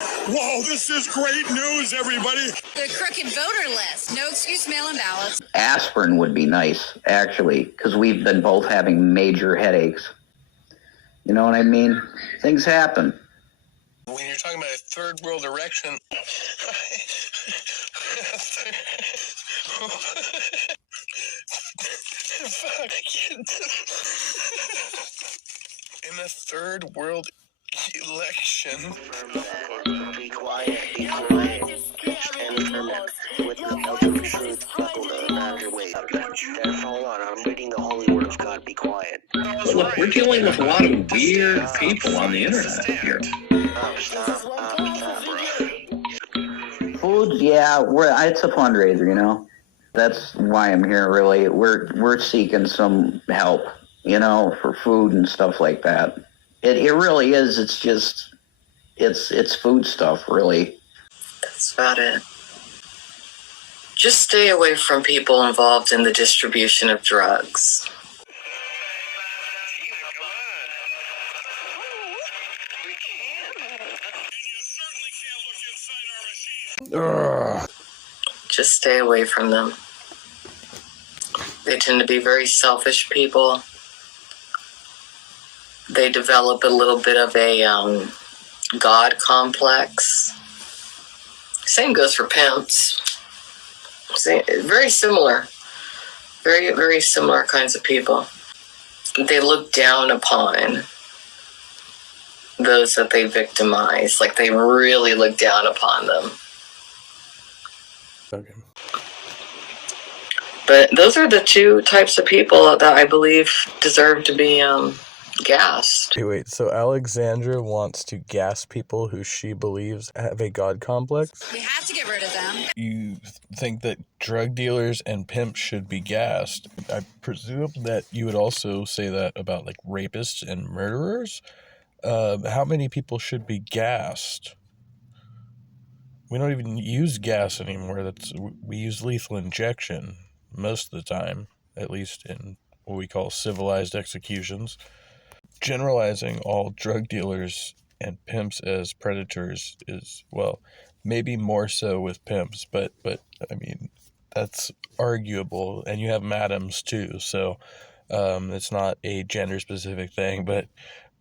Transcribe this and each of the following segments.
Whoa, this is great news, everybody. The crooked voter list. No excuse mail-in ballots. Aspirin would be nice, actually, because we've been both having major headaches. You know what I mean? Things happen. When you're talking about a third world erection, in a third world election. Be quiet, be quiet. Stand firm with the belt of truth buckled around your waist. Hold on, I'm reading the holy word of God. Be quiet. Look, we're dealing with a lot of weird people on the internet here. Stop, Food, yeah, it's a fundraiser, you know. That's why I'm here, really. We're seeking some help, you know, for food and stuff like that. It really is. It's just, it's food stuff, really. That's about it. Just stay away from people involved in the distribution of drugs. Just stay away from them. They tend to be very selfish people. They develop a little bit of a God complex. Same goes for pimps. Very similar. Very, very similar kinds of people. They look down upon those that they victimize. Like, they really look down upon them. Okay. But those are the two types of people that I believe deserve to be gassed. Hey, wait, so Alexandra wants to gas people who she believes have a God complex? We have to get rid of them. You think that drug dealers and pimps should be gassed. I presume that you would also say that about, like, rapists and murderers? How many people should be gassed? We don't even use gas anymore. We use lethal injection most of the time, at least in what we call civilized executions. Generalizing all drug dealers and pimps as predators is, well, maybe more so with pimps, but I mean, that's arguable. And you have madams too, so it's not a gender-specific thing, but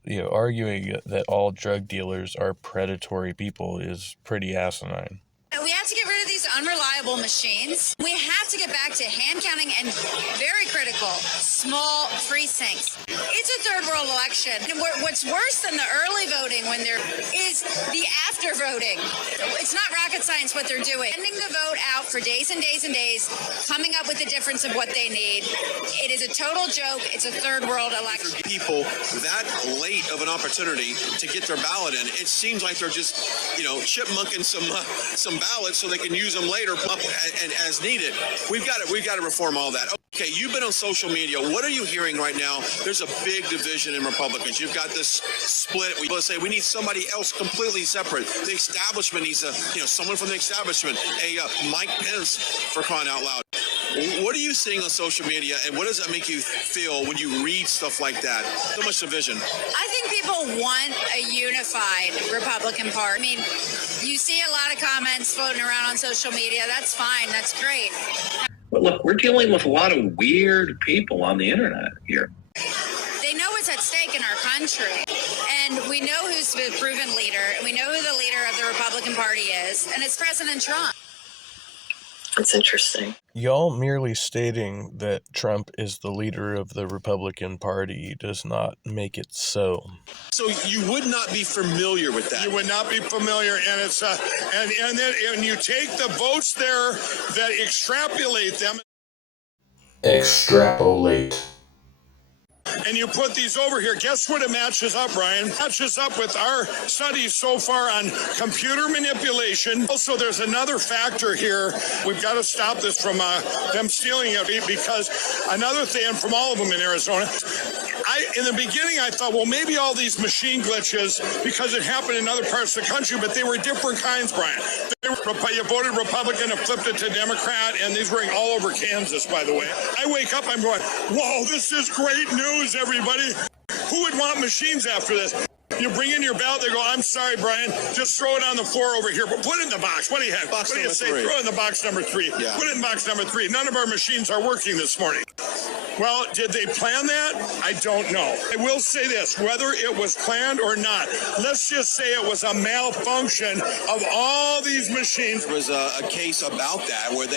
you know, arguing that all drug dealers are predatory people is pretty asinine. We have to get rid of these unreliable machines. We have to get back to hand counting and, very critical, small precincts. It's a third world election. And what's worse than the early voting when there is the after voting. It's not rocket science what they're doing. Sending the vote out for days and days and days, coming up with the difference of what they need. It is a total joke. It's a third world election. People that late of an opportunity to get their ballot in, it seems like they're just, you know, chipmunking some ballots so they can use them later and as needed. We've got to reform all that. Okay, you've been on social media. What are you hearing right now? There's a big division in Republicans. You've got this split. We both say we need somebody else completely separate. The establishment needs someone from the establishment. Mike Pence, for crying out loud. What are you seeing on social media, and what does that make you feel when you read stuff like that? So much division. I think people want a unified Republican Party. I mean, you see a lot of comments floating around on social media. That's fine. That's great. But look, we're dealing with a lot of weird people on the internet here. They know what's at stake in our country. And we know who's the proven leader. And we know who the leader of the Republican Party is. And it's President Trump. It's interesting. Y'all merely stating that Trump is the leader of the Republican Party does not make it so. So you would not be familiar with that. You would not be familiar, and it's and you take the votes there that extrapolate them. Extrapolate. And you put these over here. Guess what it matches up, Brian? Matches up with our studies so far on computer manipulation. Also, there's another factor here. We've got to stop this from them stealing it, because another thing from all of them in Arizona. In the beginning, I thought, well, maybe all these machine glitches because it happened in other parts of the country, but they were different kinds, Brian. You voted Republican and flipped it to Democrat, and these were all over Kansas, by the way. I wake up, I'm going, whoa, this is great news, everybody. Who would want machines after this? You bring in your ballot, they go, I'm sorry, Brian, just throw it on the floor over here, but put it in the box. What do you have? Box What do you number say? 3. Throw it in the box number 3. Yeah. Put it in box number 3. None of our machines are working this morning. Well, did they plan that? I don't know. I will say this, whether it was planned or not, let's just say it was a malfunction of all these machines. There was a case about that where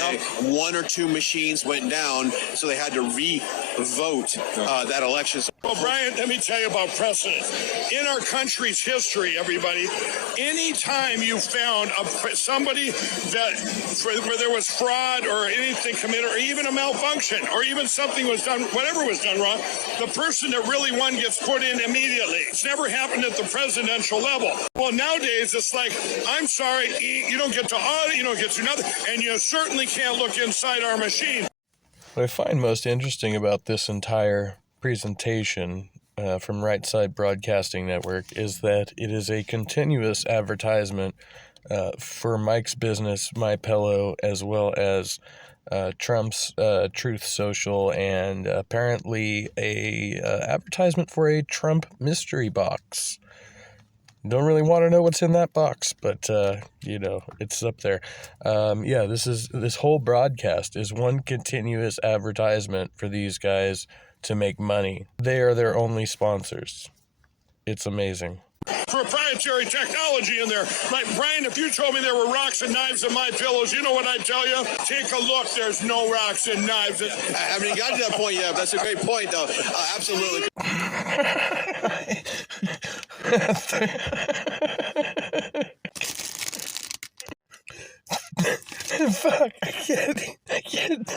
one or two machines went down, so they had to re-vote that election. Well, Brian, let me tell you about precedent. In our country's history, everybody, any time you found somebody where there was fraud or anything committed, or even a malfunction, or even something was done, whatever was done wrong, the person that really won gets put in immediately. It's never happened at the presidential level. Well, nowadays, it's like, I'm sorry, you don't get to audit, you don't get to nothing, and you certainly can't look inside our machine. What I find most interesting about this entire presentation from Right Side Broadcasting Network is that it is a continuous advertisement for Mike's business, My Pillow, as well as Trump's Truth Social, and apparently a advertisement for a Trump mystery box. Don't really want to know what's in that box, but it's up there. This whole broadcast is one continuous advertisement for these guys to make money. They are their only sponsors. It's amazing. Proprietary technology in there. Like, Brian, if you told me there were rocks and knives in my pillows, you know what I'd tell you? Take a look. There's no rocks and knives. I haven't even gotten to that point yet. That's a great point, though. Absolutely. Fuck, I can't.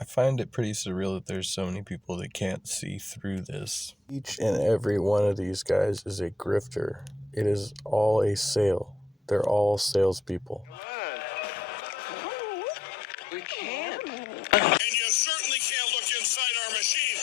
I find it pretty surreal that there's so many people that can't see through this. Each and every one of these guys is a grifter. It is all a sale. They're all salespeople. We can't. And you certainly can't look inside our machine.